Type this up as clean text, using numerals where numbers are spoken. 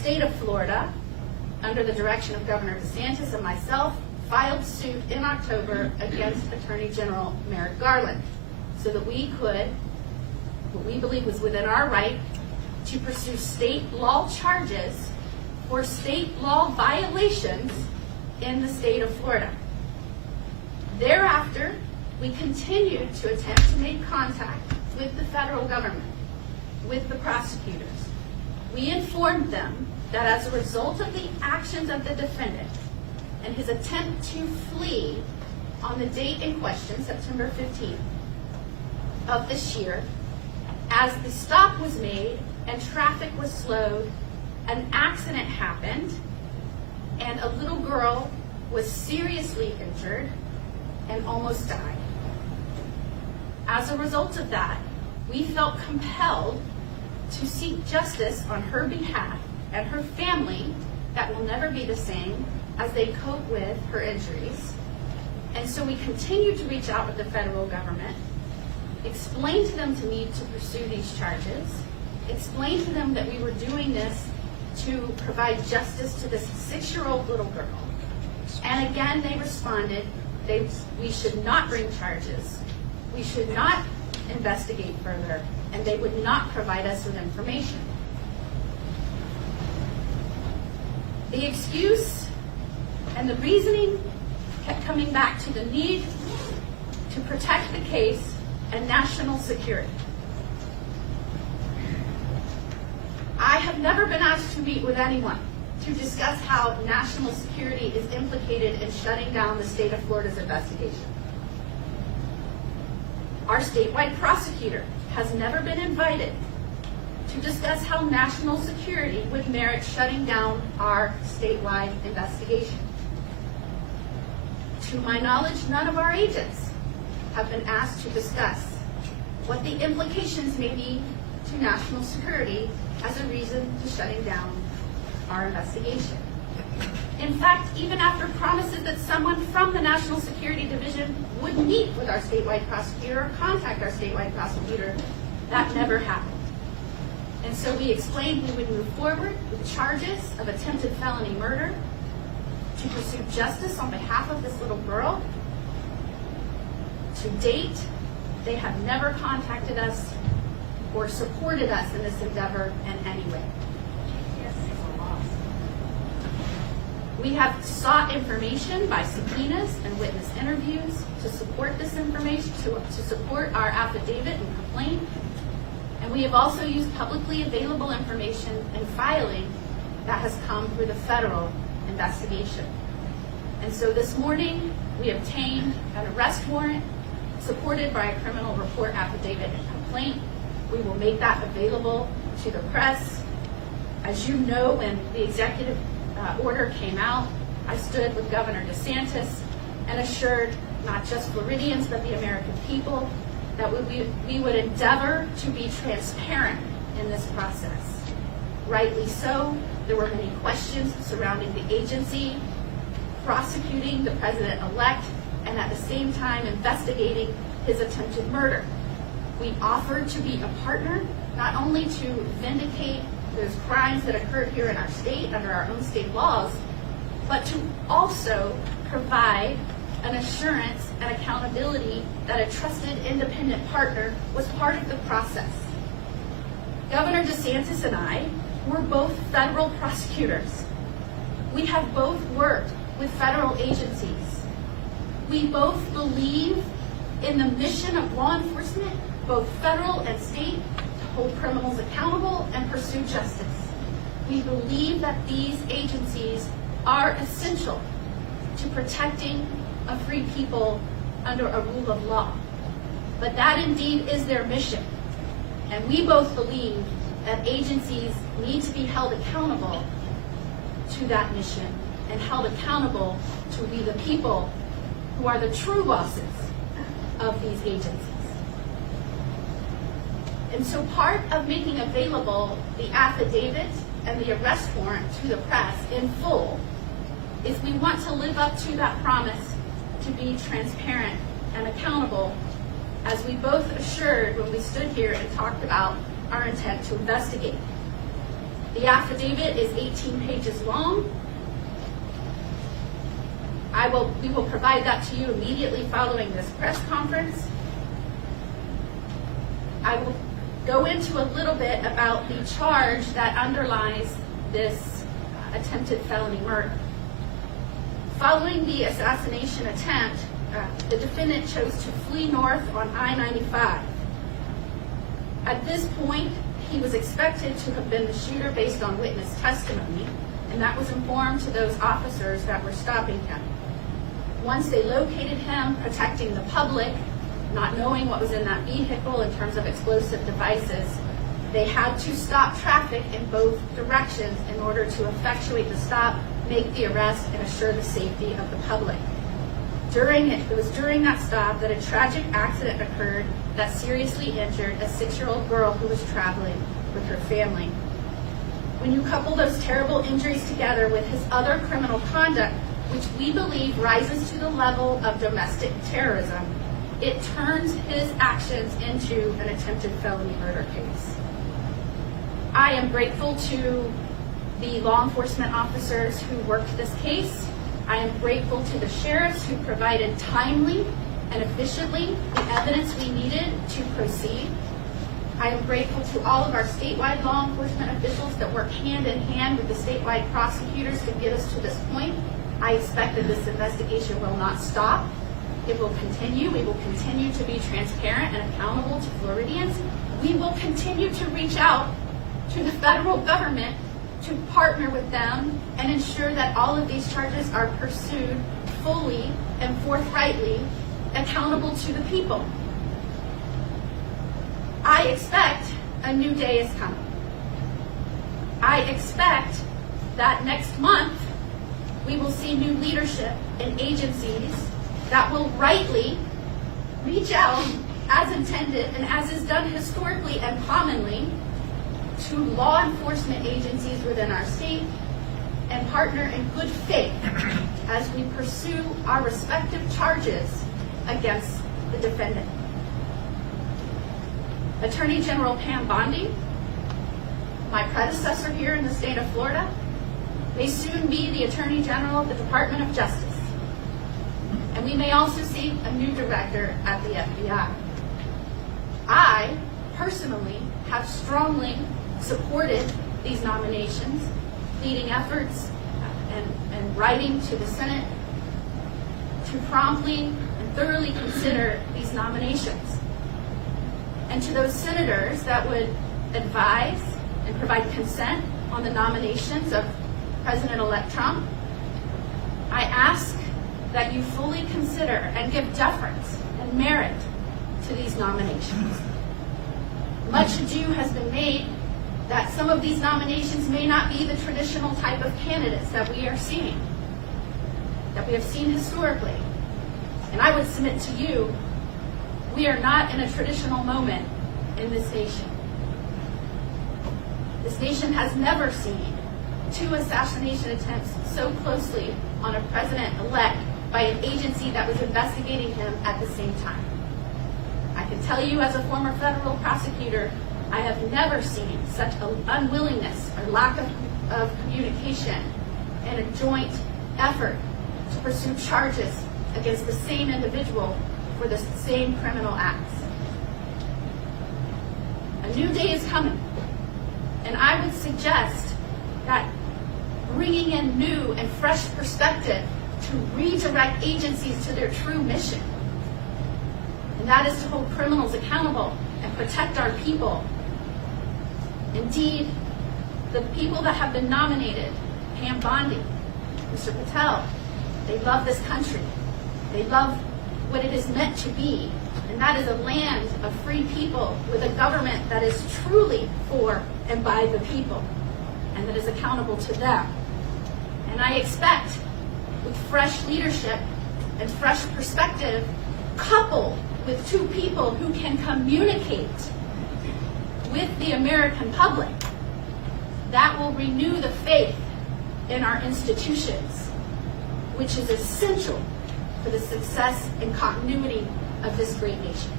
state of Florida, under the direction of Governor DeSantis and myself, filed suit in October against Attorney General Merrick Garland so that we could, what we believe was within our right, to pursue state law charges for state law violations in the state of Florida. Thereafter, we continued to attempt to make contact with the federal government, with the prosecutors. We informed them that as a result of the actions of the defendant and his attempt to flee on the date in question, September 15th of this year, as the stop was made and traffic was slowed, an accident happened and a little girl was seriously injured and almost died. As a result of that, we felt compelled to seek justice on her behalf and her family that will never be the same as they cope with her injuries. And so we continue to reach out with the federal government, explain to them to need to pursue these charges, explain to them that we were doing this to provide justice to this 6-year-old little girl. And again, they responded, we should not bring charges, we should not investigate further, and they would not provide us with information. The excuse and the reasoning kept coming back to the need to protect the case and national security. I have never been asked to meet with anyone to discuss how national security is implicated in shutting down the state of Florida's investigation. Our statewide prosecutor has never been invited to discuss how national security would merit shutting down our statewide investigation. To my knowledge, none of our agents have been asked to discuss what the implications may be to national security as a reason to shutting down our investigation. In fact, even after promises that someone from the National Security Division would meet with our statewide prosecutor or contact our statewide prosecutor, that never happened. And so we explained we would move forward with charges of attempted felony murder to pursue justice on behalf of this little girl. To date, they have never contacted us or supported us in this endeavor in any way. We have sought information by subpoenas and witness interviews to support this information, to support our affidavit and complaint. And we have also used publicly available information and filing that has come through the federal investigation. And so this morning, we obtained an arrest warrant supported by a criminal report affidavit and complaint. We will make that available to the press. As you know, when the executive order came out, I stood with Governor DeSantis and assured not just Floridians but the American people that we would endeavor to be transparent in this process. Rightly so, there were many questions surrounding the agency prosecuting the president-elect and at the same time investigating his attempted murder. We offered to be a partner, not only to vindicate those crimes that occurred here in our state under our own state laws, but to also provide an assurance and accountability that a trusted independent partner was part of the process. Governor DeSantis and I were both federal prosecutors. We have both worked with federal agencies. We both believe in the mission of law enforcement, both federal and state, to hold criminals accountable and pursue justice. We believe that these agencies are essential to protecting a free people under a rule of law. But that indeed is their mission. And we both believe that agencies need to be held accountable to that mission and held accountable to be the people who are the true bosses of these agencies. And so part of making available the affidavit and the arrest warrant to the press in full is we want to live up to that promise to be transparent and accountable, as we both assured when we stood here and talked about our intent to investigate. The affidavit is 18 pages long. We will provide that to you immediately following this press conference. I will go into a little bit about the charge that underlies this attempted felony murder. Following the assassination attempt, the defendant chose to flee north on I-95. At this point, he was expected to have been the shooter based on witness testimony, and that was informed to those officers that were stopping him. Once they located him, protecting the public, not knowing what was in that vehicle in terms of explosive devices, they had to stop traffic in both directions in order to effectuate the stop, make the arrest, and assure the safety of the public. It was during that stop that a tragic accident occurred that seriously injured a 6-year-old girl who was traveling with her family. When you couple those terrible injuries together with his other criminal conduct, which we believe rises to the level of domestic terrorism, it turns his actions into an attempted felony murder case. I am grateful to the law enforcement officers who worked this case. I am grateful to the sheriffs who provided timely and efficiently the evidence we needed to proceed. I am grateful to all of our statewide law enforcement officials that work hand in hand with the statewide prosecutors to get us to this point. I expect that this investigation will not stop. It will continue. We will continue to be transparent and accountable to Floridians. We will continue to reach out to the federal government to partner with them and ensure that all of these charges are pursued fully and forthrightly, accountable to the people. I expect a new day is coming. I expect that next month we will see new leadership in agencies that will rightly reach out as intended and as is done historically and commonly to law enforcement agencies within our state and partner in good faith as we pursue our respective charges against the defendant. Attorney General Pam Bondi, my predecessor here in the state of Florida, may soon be the Attorney General of the Department of Justice. And we may also see a new director at the FBI. I personally have strongly supported these nominations, leading efforts and writing to the Senate to promptly and thoroughly consider these nominations. And to those senators that would advise and provide consent on the nominations of President-elect Trump, I ask that you fully consider and give deference and merit to these nominations. Much ado has been made that some of these nominations may not be the traditional type of candidates that we are seeing, that we have seen historically. And I would submit to you, we are not in a traditional moment in this nation. This nation has never seen 2 assassination attempts so closely on a president-elect by an agency that was investigating him at the same time. I can tell you as a former federal prosecutor, I have never seen such an unwillingness or lack of communication and a joint effort to pursue charges against the same individual for the same criminal acts. A new day is coming, and I would suggest that bringing in new and fresh perspective to redirect agencies to their true mission, and that is to hold criminals accountable and protect our people. Indeed, the people that have been nominated, Pam Bondi, Mr. Patel, they love this country. They love what it is meant to be, and that is a land of free people with a government that is truly for and by the people, and that is accountable to them. And I expect, with fresh leadership and fresh perspective, coupled with 2 people who can communicate with the American public, that will renew the faith in our institutions, which is essential for the success and continuity of this great nation.